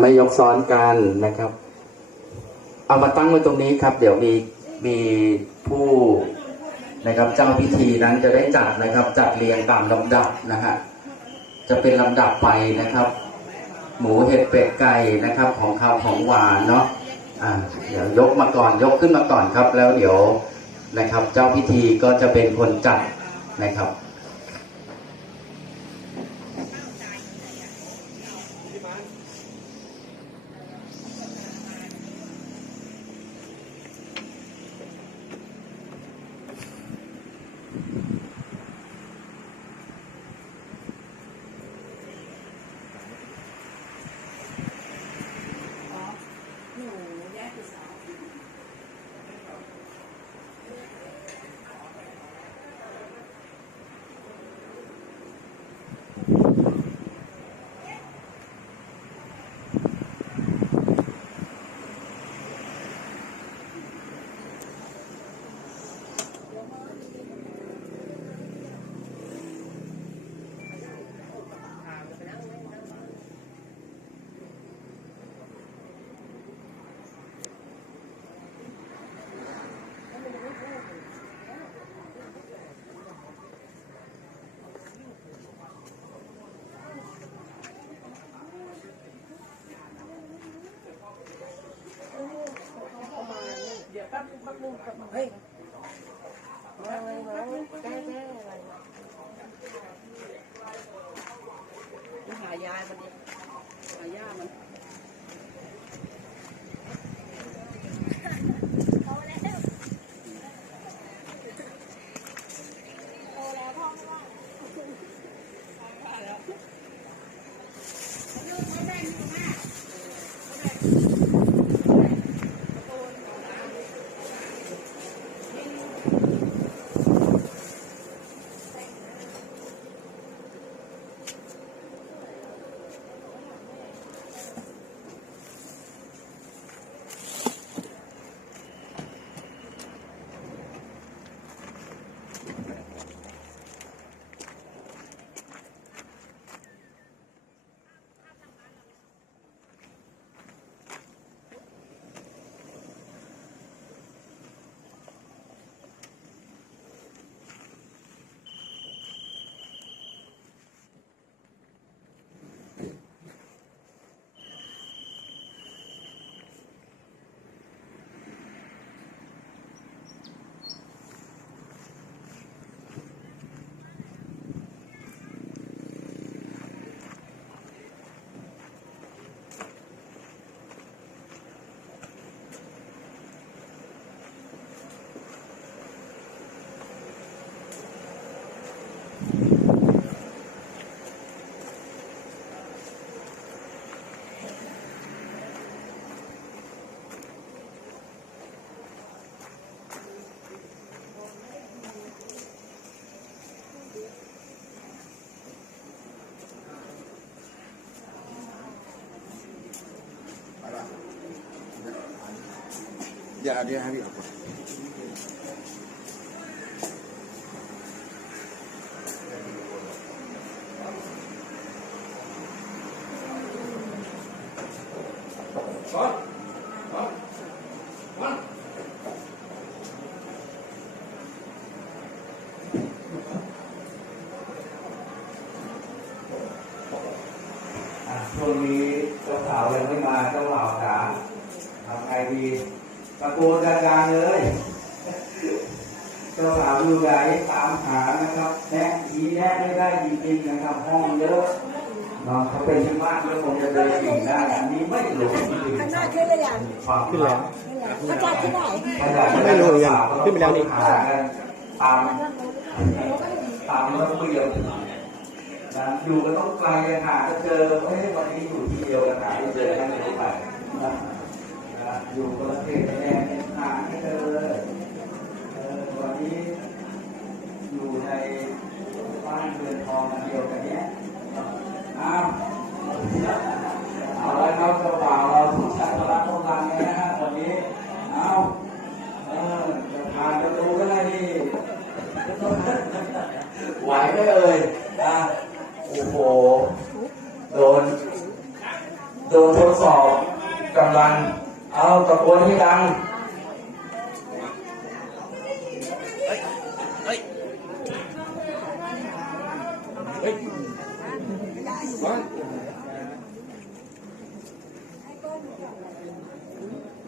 ไม่ยกซ้อนกันนะครับ เอามาตั้งไว้ตรงนี้ครับ เดี๋ยวมีมีผู้นะครับ เจ้าพิธีนั้นจะได้จัดนะครับ จัดเรียงตามลำดับนะฮะจะเป็นลำดับไปนะครับ หมูเห็ดเป็ดไก่นะครับ ของข้าวของหวานเนาะอ่าเดี๋ยวยกมาก่อนยกขึ้นมาก่อนครับ แล้วเดี๋ยวนะครับ เจ้าพิธีก็จะเป็นคนจัดนะครับ เดี๋ยวแป๊บนึงแป๊บนึงแป๊บนึง เฮ้ยมาเลยมาเลยแก้แก้อะไรมาหายายมันดิหายามัน อย่าเดี๋ยวให้พี่ออกก่อน อะ ช่วงนี้เจ้าสาวยังไม่มาเจ้าบ่าวจ๋าทำไงดีตะโกนดังๆเลยเจ้าสาวอยู่ไหนตามหานะครับแนะยีแนะไม่ได้จริงๆนะครับห้องเยอะเนาะเขาเป็นที่บ้านแล้วคงจะเดินเก่งได้อันนี้ไม่หลงจริงข้างหน้าขึ้นเลยยังๆความขึ้นแล้วเขาจอดที่ไหนไม่รู้เหมือนกันขึ้นไปแล้วนี่หากันตามตามระเบียบ นะอยู่ก็ต้องไกลกันหาจะเจอเฮ้ยวันนี้อยู่ที่เดียวกันหาไม่เจอกันไม่ไปนะอยู่คนละเทศแดนหาไม่เจอเลยเออวันนี้